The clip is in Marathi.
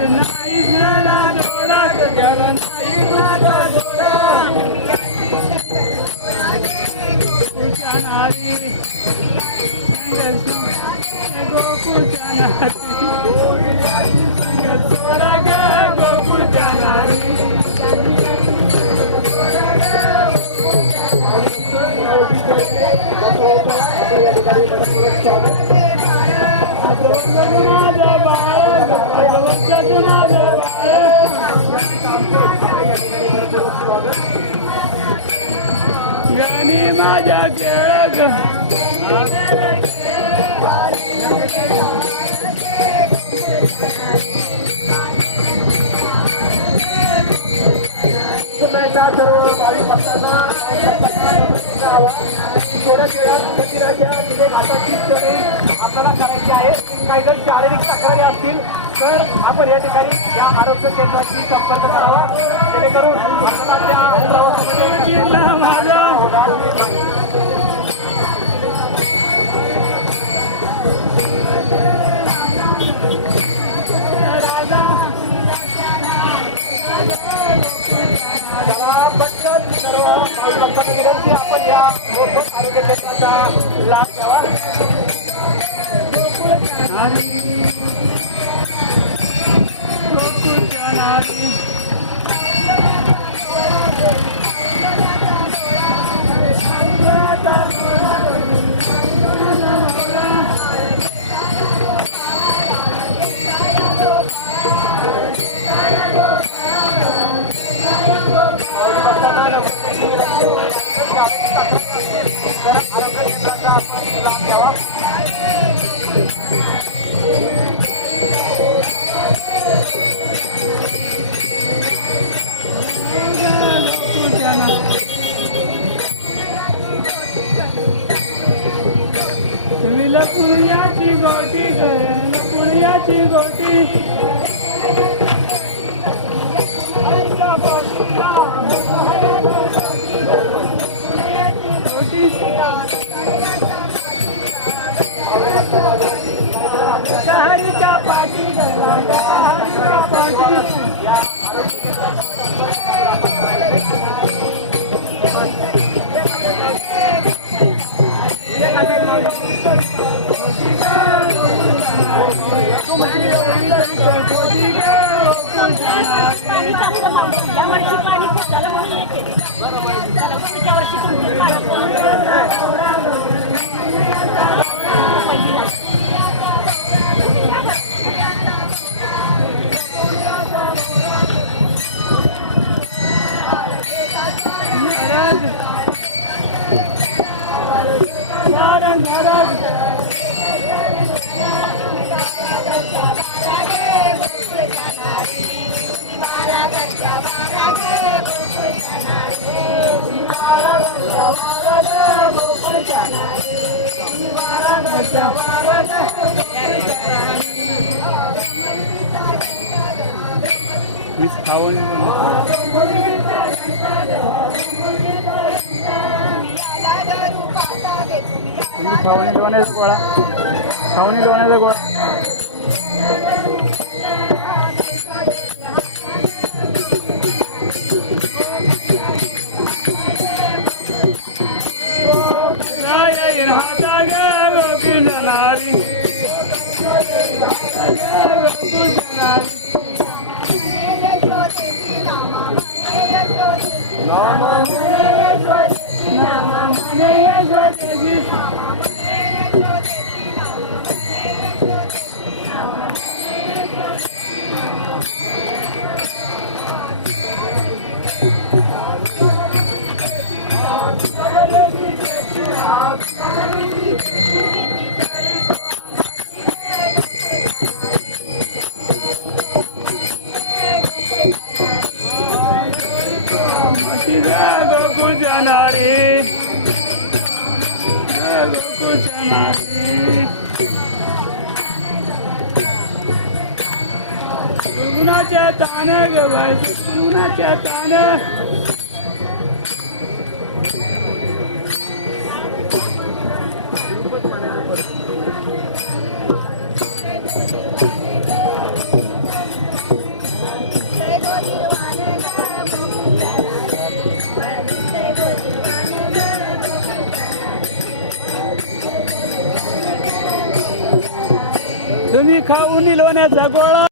नाही झाला जोडा त्याला नाही माझा जोडा गोकुळच्या नारी गोकुळच्या नारी जोडा ग गोकुळच्या नारी माझं बाळ माझं बाळ गणी माझ्या केळ सर्व भावी भक्तांना थोड्या वेळात गतिराज्या हाताची चढे आपल्याला करायची आहे. काही जर शारीरिक तक्रारी असतील तर आपण या ठिकाणी या आरोग्य केंद्राशी संपर्क करावा जेणेकरून आपल्याला त्या प्रवासामध्ये पटकन सर्व भावी भक्तांना विनंती आपण या मोफत आरोग्य केंद्राचा लाभ घ्यावा. गोकुळच्या नारी आरोग्य केंद्राचा आपण लाभ घ्यावा. पुण्याची गोटी पुण्याची गोटी हरीच्या पाठी हरीच्या पाठी पाणी जास्त मावलं यावर्षी पाणी खूप झालं म्हणून येते पुढच्या वर्षी तुमचं खावणी दोण्याचा गोळा खावणी दोण्याचा गोळा गोकुळच्या नारी गोकुळच्या नारी गुणाच्या तान गवाय गुणाच्या तान तुम्ही खाऊन लोण्याचा गोळा